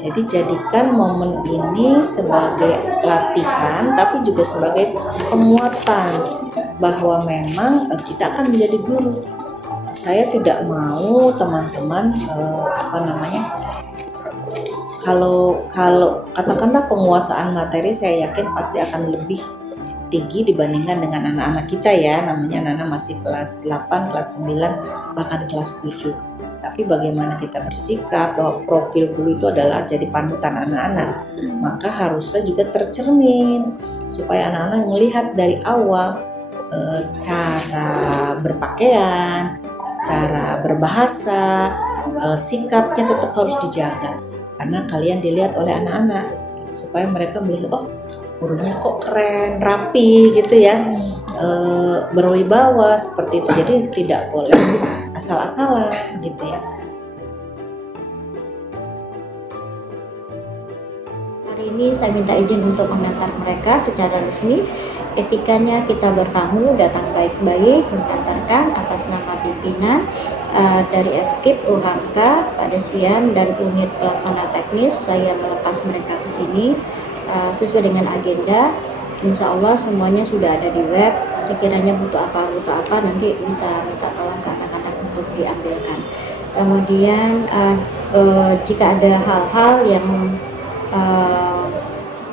Jadi jadikan momen ini sebagai latihan tapi juga sebagai penguatan bahwa memang kita akan menjadi guru. Saya tidak mau teman-teman kalau katakanlah penguasaan materi, saya yakin pasti akan lebih tinggi dibandingkan dengan anak-anak kita ya, namanya anak-anak masih kelas 8, kelas 9, bahkan kelas 7. Tapi bagaimana kita bersikap bahwa profil guru itu adalah jadi panutan anak-anak, maka harusnya juga tercermin supaya anak-anak melihat dari awal cara berpakaian, cara berbahasa, sikapnya tetap harus dijaga karena kalian dilihat oleh anak-anak supaya mereka melihat, oh gurunya kok keren, rapi gitu ya, berwibawa seperti itu. Jadi tidak boleh asal-asalan gitu ya. Hari ini saya minta izin untuk mengantar mereka secara resmi. Etikanya kita bertamu, datang baik-baik, mengantarkan atas nama pimpinan dari FKIP UHAMKA, Pak Desvian dan unit pelaksana teknis. Saya melepas mereka ke sini sesuai dengan agenda. Insya Allah semuanya sudah ada di web. Sekiranya butuh apa nanti bisa minta tolong ke anak-anak untuk diambilkan. Kemudian jika ada hal-hal yang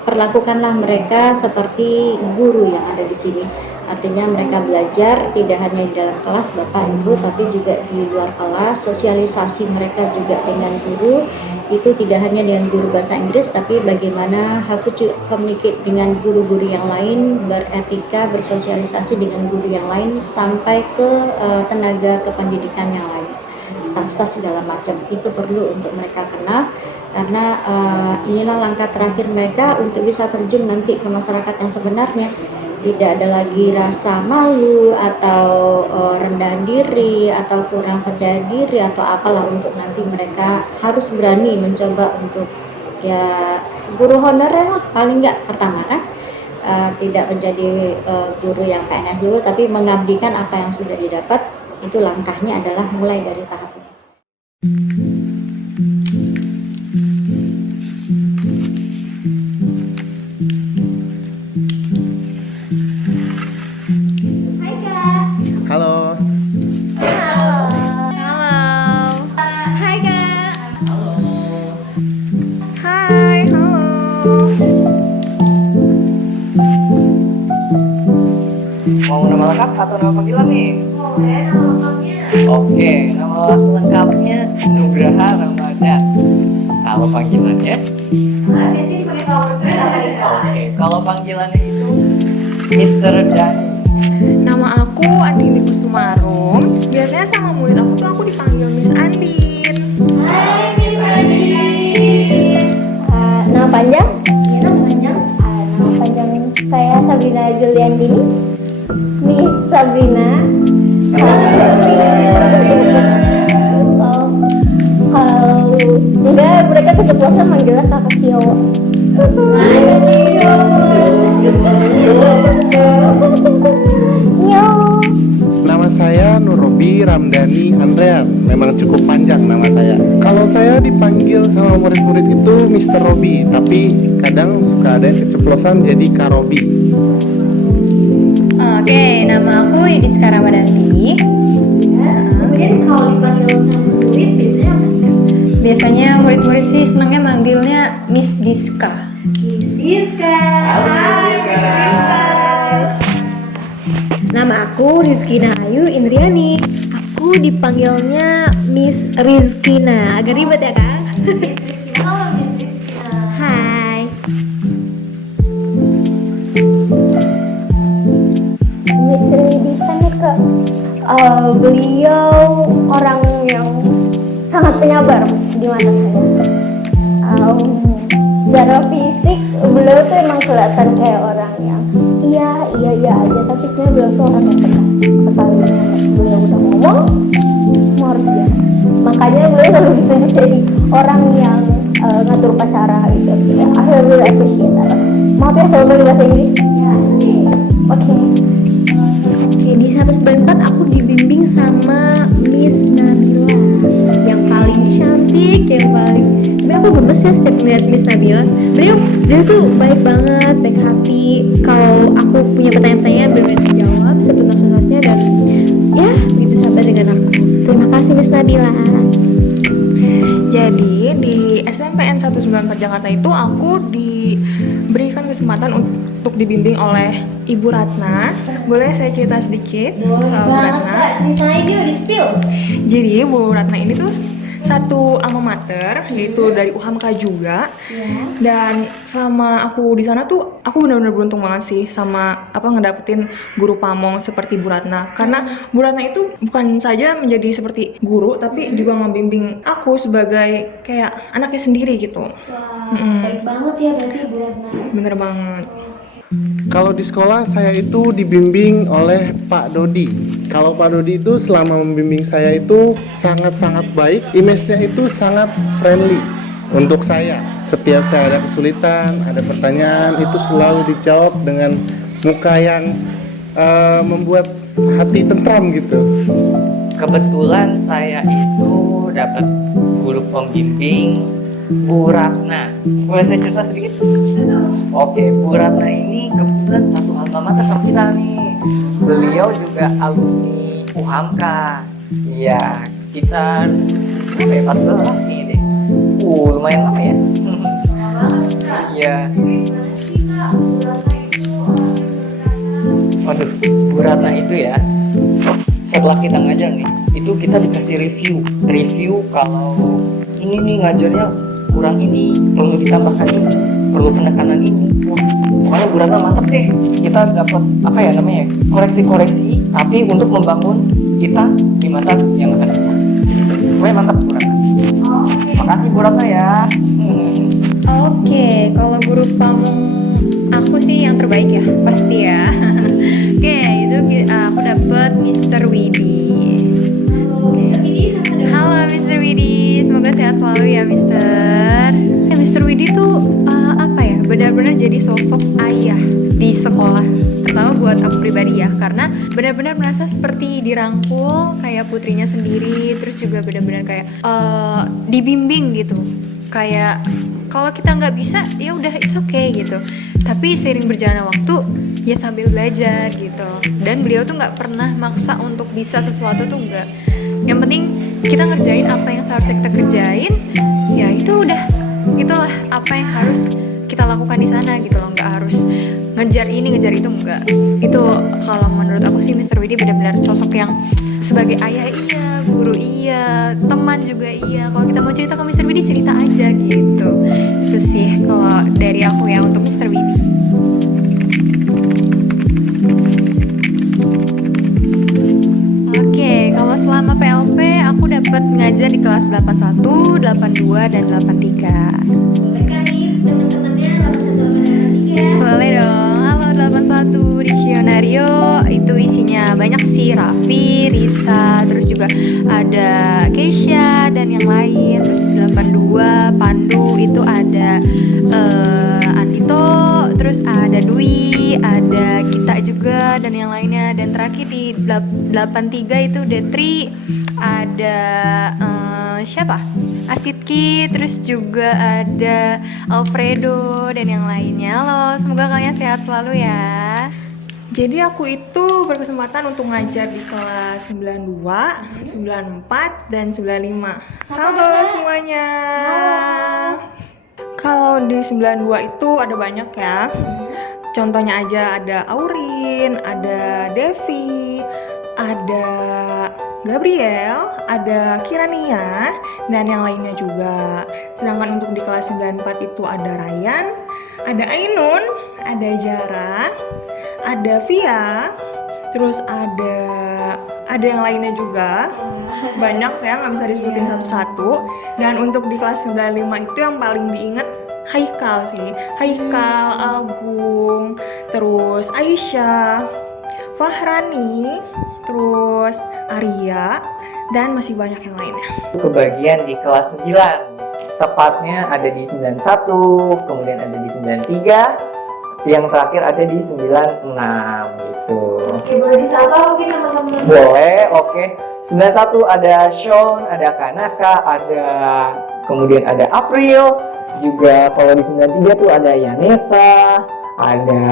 perlakukanlah mereka seperti guru yang ada di sini. Artinya mereka belajar tidak hanya di dalam kelas Bapak Ibu, tapi juga di luar kelas. Sosialisasi mereka juga dengan guru itu tidak hanya dengan guru bahasa Inggris, tapi bagaimana how to communicate dengan guru-guru yang lain, beretika, bersosialisasi dengan guru yang lain, sampai ke tenaga kependidikan yang lain, staf-staf segala macam. Itu perlu untuk mereka kenal, karena inilah langkah terakhir mereka untuk bisa terjun nanti ke masyarakat yang sebenarnya. Tidak ada lagi rasa malu atau rendah diri atau kurang percaya diri atau apalah, untuk nanti mereka harus berani mencoba untuk ya guru honorer lah paling nggak pertama kan. Tidak menjadi guru yang PNS dulu, tapi mengabdikan apa yang sudah didapat. Itu langkahnya adalah mulai dari tahap ini. Halo. Hai Kak. Hai, halo. Mau nama lengkap atau nama panggilan nih? Boleh nama lengkapnya. Oke, nama lengkapnya Nugraha Ramadan. Kalau panggilannya? Biasanya dipakai sama mertua. Oke, kalau panggilannya itu Mr. Dani. Nama aku Andini Kusumarum. Biasanya sama murid aku dipanggil Miss Andin. Hai Miss Adi. Nama panjang? Ya, nama panjang. Nama panjang saya Sabrina Juliandini. Miss Sabrina. Kalau enggak, mereka keceplosan manggilnya Kakak Kio. Nama saya Nurobi Ramdhani Andrean. Memang cukup panjang nama saya. Kalau saya dipanggil sama murid-murid itu Mr. Robi, tapi kadang suka ada yang keceplosan jadi Kak Robi. Oke, nama aku Yudiska Ramadhanti. Kemudian kalau dipanggil sama murid biasanya apa? Biasanya murid-murid sih senangnya manggilnya Miss Diska. Miss Diska. Hai Miss Diska. Nama aku Rizkina Ayu Indriani. Aku dipanggilnya Miss Rizkina. Agak ribet ya kak? Halo Miss Diska. Hai. Miss Rizkina nih kak. Beliau orang yang sangat penyabar di mata saya. Secara fisik beliau tuh emang kelihatan kayak orang yang iya aja, tapi sebenarnya beliau tuh orang yang tegas. Sekali beliau udah ngomong, semua harus ya. Makanya beliau selalu ditunjuk jadi orang yang ngatur upacara gitu. Ya, I really appreciate that. Maaf ya selalu bagi bahasa Inggris. Ya, Oke. Di 194 aku dibimbing sama Miss Nabila yang paling cantik, yang paling sebenarnya aku tuh gemes ya setiap ngeliat Miss Nabila. Beliau tuh baik banget, baik hati. Kalau aku punya pertanyaan-pertanyaan benar dijawab setuntas-tuntasnya, dan ya begitu sabar dengan aku. Terima kasih Miss Nabila. Jadi di SMPN 194 Jakarta itu aku diberikan kesempatan untuk dibimbing oleh Ibu Ratna. Boleh saya cerita sedikit soal Bu Ratna? Ceritain yuk, di-spill. Jadi Bu Ratna ini tuh satu alma mater, yaitu dari UHAMKA juga. Dan selama aku di sana tuh aku benar-benar beruntung banget sih sama ngedapetin guru pamong seperti Bu Ratna. Karena Bu Ratna itu bukan saja menjadi seperti guru, tapi juga membimbing aku sebagai kayak anaknya sendiri gitu. Baik banget ya berarti Bu Ratna. Bener banget. Kalau di sekolah saya itu dibimbing oleh Pak Dodi. Kalau Pak Dodi itu selama membimbing saya itu sangat-sangat baik, image-nya itu sangat friendly untuk saya. Setiap saya ada kesulitan, ada pertanyaan, itu selalu dijawab dengan muka yang membuat hati tentram gitu. Kebetulan saya itu dapat guru pembimbing Bu Ratna. Boleh saya cerita sedikit? Oke, Bu Ratna ini kebetulan satu alma mater sama kita nih. Beliau juga alumni UHAMKA. Iya, sekitar 14 nih deh. Lumayan lama ya. Iya. Waduh, Bu Ratna itu ya, setelah kita ngajar nih, itu kita dikasih review kalau ini nih ngajarnya kurang ini, perlu ditambahkan ini, perlu penekanan ini. Wah, pokoknya Bu Ratna mantep deh. Kita dapat koreksi-koreksi, tapi untuk membangun kita di masa yang akan datang. Pokoknya mantap Bu Ratna. Makasih Bu Ratna ya. Oke, kalau guru pamong aku sih yang terbaik ya, pasti ya. Oke, itu aku dapet Mr. Widi. Halo Mr. Widi, semoga sehat selalu ya Mr. Mr. Widi tuh benar-benar jadi sosok ayah di sekolah, terutama buat aku pribadi ya, karena benar-benar merasa seperti dirangkul kayak putrinya sendiri, terus juga benar-benar kayak dibimbing gitu, kayak kalau kita nggak bisa ya udah it's okay gitu, tapi seiring berjalannya waktu ya sambil belajar gitu. Dan beliau tuh nggak pernah maksa untuk bisa sesuatu tuh nggak, yang penting kita ngerjain apa yang seharusnya kita kerjain, ya itu udah, itulah apa yang harus kita lakukan di sana gitu loh, nggak harus ngejar ini ngejar itu, enggak. Itu kalau menurut aku sih Mr. Widi benar-benar sosok yang sebagai ayah iya, guru iya, teman juga iya. Kalau kita mau cerita ke Mr. Widi, cerita aja gitu. Itu sih kalau dari aku ya untuk Mr. Widi. Oke, kalau selama PLP aku dapat ngajar di kelas 81, 82, dan 83. Boleh dong. Halo 81, Dictionario itu isinya banyak sih, Raffi, Risa, terus juga ada Keisha dan yang lain. Terus 82 Pandu itu ada Andito, terus ada Dwi, ada kita juga dan yang lainnya. Dan terakhir di 83 itu Detri, ada siapa? Asitki, terus juga ada Alfredo dan yang lainnya. Halo, semoga kalian sehat selalu ya. Jadi aku itu berkesempatan untuk ngajar di kelas 92, 94, dan 95. Halo semuanya. Kalau di 92 itu ada banyak ya. Contohnya aja ada Aurin, ada Devi, ada Gabriel, ada Kirania, dan yang lainnya juga. Sedangkan untuk di kelas 94 itu ada Ryan, ada Ainun, ada Jara, ada Via, terus ada yang lainnya juga. Banyak ya, nggak bisa disebutin satu-satu. Dan untuk di kelas 95 itu yang paling diingat Haikal sih. Haikal, Agung, terus Aisyah, Fahrani, terus Arya, dan masih banyak yang lainnya. Kebagian di kelas 9, tepatnya ada di 91, kemudian ada di 93, yang terakhir ada di 96 gitu. Oke, boleh disapa mungkin teman-teman? Boleh, oke. 91 ada Sean, ada Kanaka, ada kemudian ada April, juga kalau di 93 tuh ada Yanesa, ada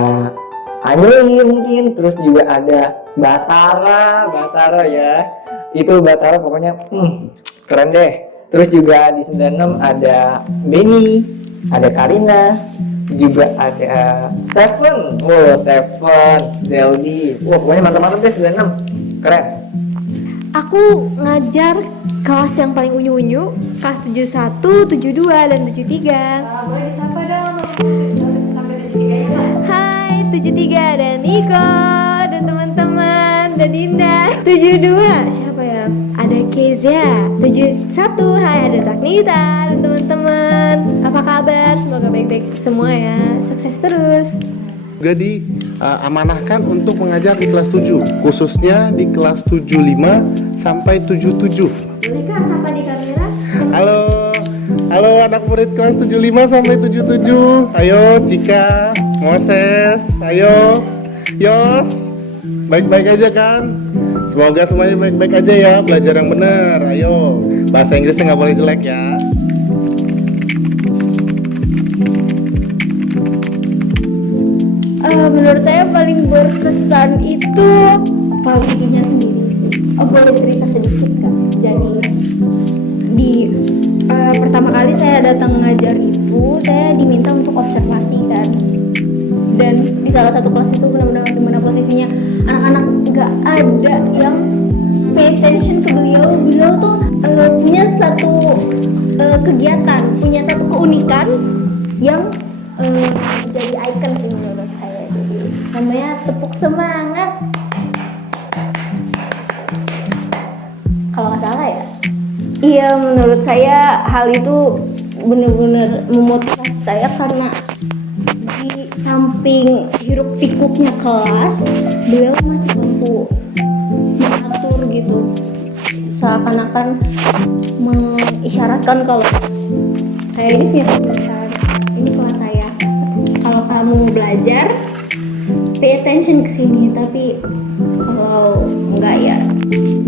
Anyeli mungkin, terus juga ada Batara ya. Itu Batara pokoknya keren deh. Terus juga di 96 ada Benny, ada Karina, juga ada Stephen, Zeldi. Wah, pokoknya mantap-mantap deh 96. Keren. Aku ngajar kelas yang paling unyu-unyu, kelas 71, 72, dan 73. Boleh disapa dong sampai 73 ya, Mbak? Hai 73, ada Niko dan teman-teman, dan Dinda. 72 siapa ya? Ada Kezia. 71, hai ada Zaknita dan teman-teman. Apa kabar? Semoga baik-baik semua ya. Sukses terus. Juga diamanahkan untuk mengajar di kelas 7, khususnya di kelas 75 sampai 77. Bolehkah sapa di kamera? Halo anak murid kelas 75 sampai 77. Ayo Cika, Moses, ayo Yos. Baik-baik aja kan? Semoga semuanya baik-baik aja ya, belajar yang bener. Ayo, bahasa Inggrisnya nggak boleh jelek ya. Menurut saya paling berkesan itu paginya sendiri sih. Boleh cerita sedikit Kak? Jadi di pertama kali saya datang ngajar itu saya diminta untuk observasi kan, dan di salah satu kelas itu benar-benar dimana posisinya anak-anak nggak ada yang pay attention ke beliau tuh punya satu kegiatan, punya satu keunikan yang jadi icon sih menurut saya. Jadi namanya tepuk semangat kalau nggak salah ya. Iya, menurut saya hal itu benar-benar memotivasi saya karena di samping hiruk pikuknya kelas, beliau masih mampu mengatur gitu, seakan-akan mengisyaratkan kalau saya ini punya kegiatan, ini kelas saya. Kalau kamu belajar, pay attention ke sini. Tapi kalau enggak ya,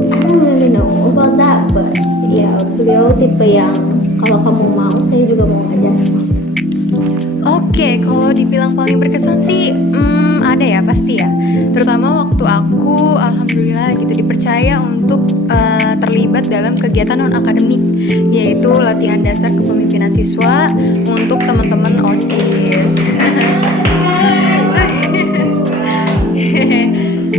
I don't really know about that, but ya beliau tipe yang kalau kamu mau, saya juga mau ngajar. Oke, kalau dibilang paling berkesan sih ada ya, pasti ya. Terutama waktu aku alhamdulillah gitu dipercaya untuk terlibat dalam kegiatan non akademik, yaitu latihan dasar kepemimpinan siswa untuk teman-teman OSIS.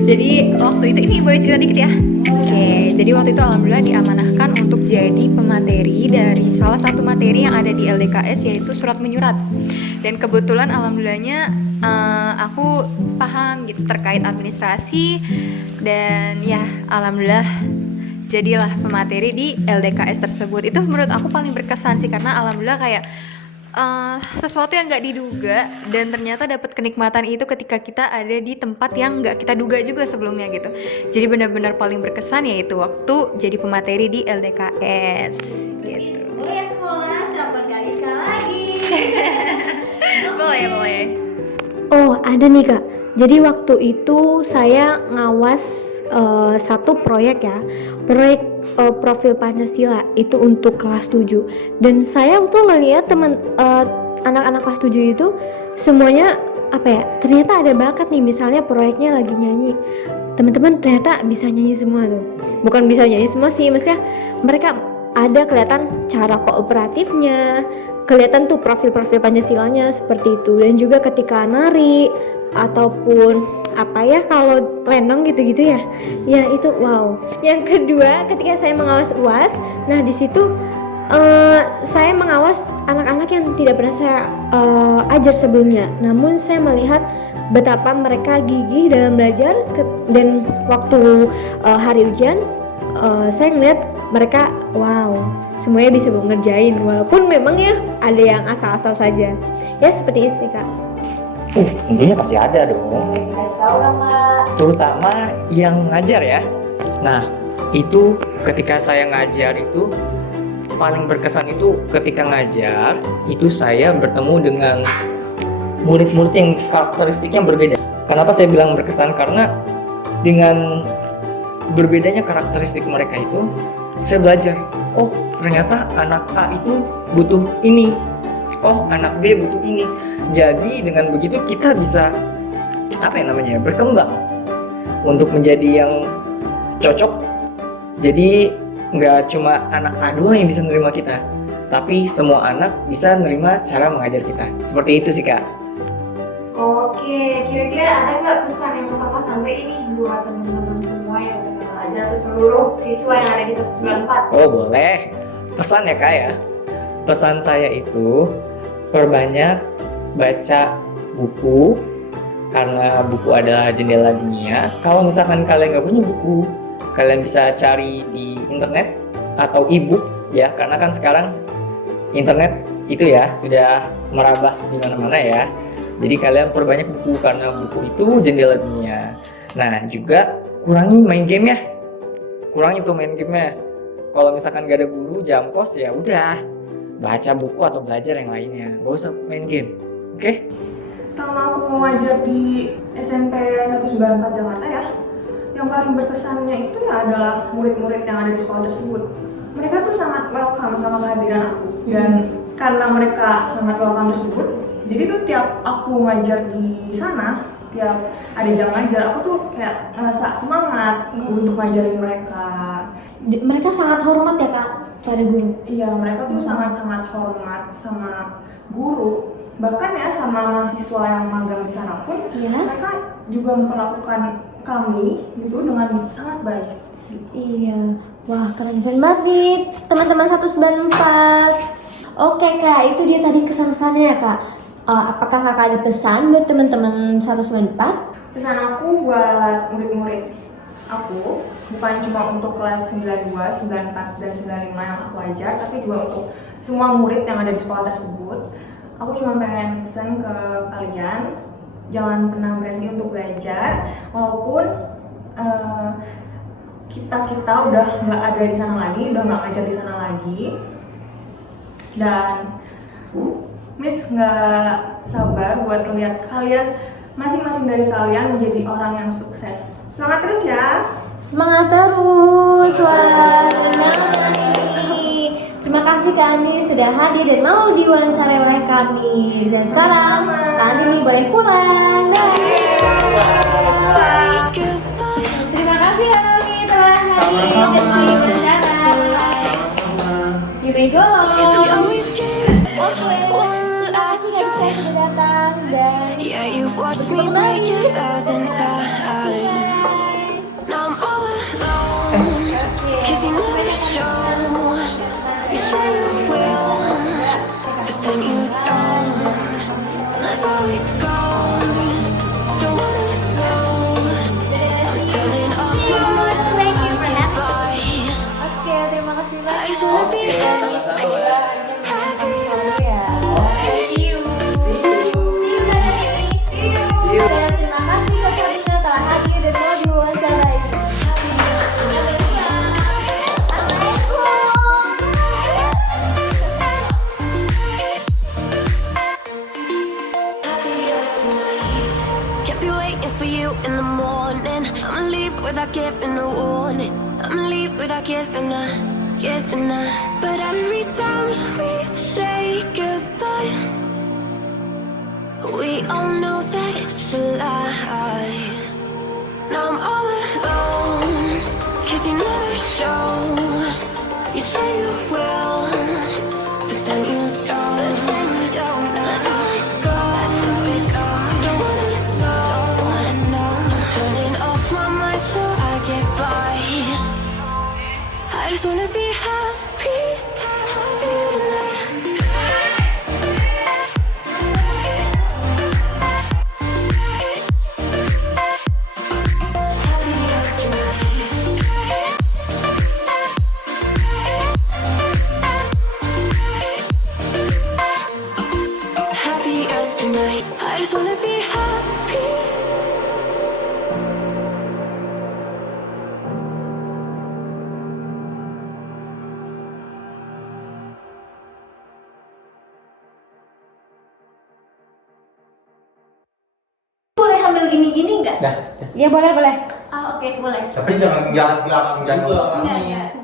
Jadi waktu itu, ini boleh cerita dikit ya? Oke, jadi waktu itu alhamdulillah diamanahkan untuk jadi pemateri dari salah satu materi yang ada di LDKS, yaitu surat menyurat. Dan kebetulan alhamdulillahnya aku paham gitu terkait administrasi, dan ya alhamdulillah jadilah pemateri di LDKS tersebut. Itu menurut aku paling berkesan sih, karena alhamdulillah kayak sesuatu yang nggak diduga, dan ternyata dapat kenikmatan itu ketika kita ada di tempat yang nggak kita duga juga sebelumnya gitu. Jadi benar-benar paling berkesan yaitu waktu jadi pemateri di LDKS gitu. Boleh ya sekolah, kapan kali sekali lagi. Boleh. Oh, ada nih Kak. Jadi waktu itu saya ngawas satu proyek ya. Proyek profil Pancasila itu untuk kelas 7. Dan saya tuh ngeliat anak-anak kelas 7 itu semuanya ternyata ada bakat nih. Misalnya proyeknya lagi nyanyi, teman-teman ternyata bisa nyanyi semua tuh. Bukan bisa nyanyi semua sih, maksudnya mereka ada kelihatan cara kooperatifnya, kelihatan tuh profil-profil Pancasilanya seperti itu. Dan juga ketika nari ataupun kalau lenong gitu-gitu ya itu wow. Yang kedua, ketika saya mengawas UAS, nah di situ saya mengawas anak-anak yang tidak pernah saya ajar sebelumnya, namun saya melihat betapa mereka gigih dalam belajar. Dan waktu hari ujian saya ngeliat mereka wow, semuanya bisa ngerjain, walaupun memang ya ada yang asal-asal saja ya, seperti itu Kak. Intinya pasti ada dong. Terutama yang ngajar ya. Nah, itu ketika saya ngajar itu paling berkesan itu ketika ngajar itu saya bertemu dengan murid-murid yang karakteristiknya berbeda. Kenapa saya bilang berkesan? Karena dengan berbedanya karakteristik mereka itu, saya belajar, oh ternyata anak A itu butuh ini, oh anak B butuh ini. Jadi dengan begitu kita bisa berkembang untuk menjadi yang cocok. Jadi nggak cuma anak A doang yang bisa menerima kita, tapi semua anak bisa menerima cara mengajar kita. Seperti itu sih Kak. Oke, kira-kira ada nggak pesan yang mau kakak sampaikan ini buat teman-teman semua yang udah belajar atau seluruh siswa yang ada di 194? Oh boleh, pesan ya Kak ya. Pesan saya itu perbanyak baca buku, karena buku adalah jendela dunia. Kalau misalkan kalian nggak punya buku, kalian bisa cari di internet atau e-book ya, karena kan sekarang internet itu ya sudah merambah di mana-mana ya. Jadi kalian perbanyak buku karena buku itu jendela dunia. Nah juga kurangi main game ya, kurangi tuh main gamenya. Kalau misalkan gak ada guru jam kos ya udah baca buku atau belajar yang lainnya, gak usah main game. Oke? Selama aku mengajar di SMP 194 Jakarta ya, yang paling berkesannya itu ya adalah murid-murid yang ada di sekolah tersebut. Mereka tuh sangat welcome sama kehadiran aku, dan karena mereka sangat welcome tersebut, jadi tuh tiap aku ngajar di sana, tiap ada jam ngajar, aku tuh kayak ngerasa semangat untuk ngajarin mereka. Mereka sangat hormat ya kak pada guru. Iya, mereka tuh sangat-sangat hormat sama guru. Bahkan ya sama mahasiswa yang magang di sana pun, Iya. mereka juga memperlakukan kami gitu dengan sangat baik. Iya, wah keren-keren banget nih teman-teman 194. Oke kak, itu dia tadi kesan-kesannya ya kak. Apakah kakak ada pesan buat teman-teman 194? Pesan aku buat murid-murid aku, bukan cuma untuk kelas 92, 94, dan 95 yang aku ajar, tapi juga untuk semua murid yang ada di sekolah tersebut. Aku cuma pengen pesan ke kalian, jangan pernah berhenti untuk belajar, walaupun kita udah nggak ada di sana lagi, udah nggak ngajar di sana lagi, dan Miss nggak sabar buat lihat kalian, masing-masing dari kalian menjadi orang yang sukses. Semangat terus ya! Semangat terus, wah keren banget Ani. Terima kasih Kak Ani sudah hadir dan mau diwawancarai oleh kami. Dan sekarang Kak Ani boleh pulang. Terima kasih Kak Ani telah hadir di wawancara. You may go. Saya sudah datang dan Watch me break a thousand times. Now I'm all alone. Cause you never show. You say you will, but then you don't. That's how it goes. Don't wanna go. I'm turning off my goodbye. Oke, terima kasih I banyak. just wanna be Dan semoga harinya menyenangkan ya. See you. Dan terima kasih Kak Sabrina telah hadir dan mau diwawancarai. Happier tonight. Can't be waiting for you in the morning. I'ma leave without giving a warning. I'ma leave without giving a. But every time we say goodbye, we all know that it's a lie. Now I'm all alone, cause you never show. You say you will, but then you don't. That's how it goes. Don't wanna know. I'm turning off my mind so I get by. I just wanna be happy, happy tonight. Happier tonight. I just wanna be happy. Boleh ambil gini-gini nggak? Dah. Ya boleh. Oke boleh. Tapi jangan belakang juga. Enggak.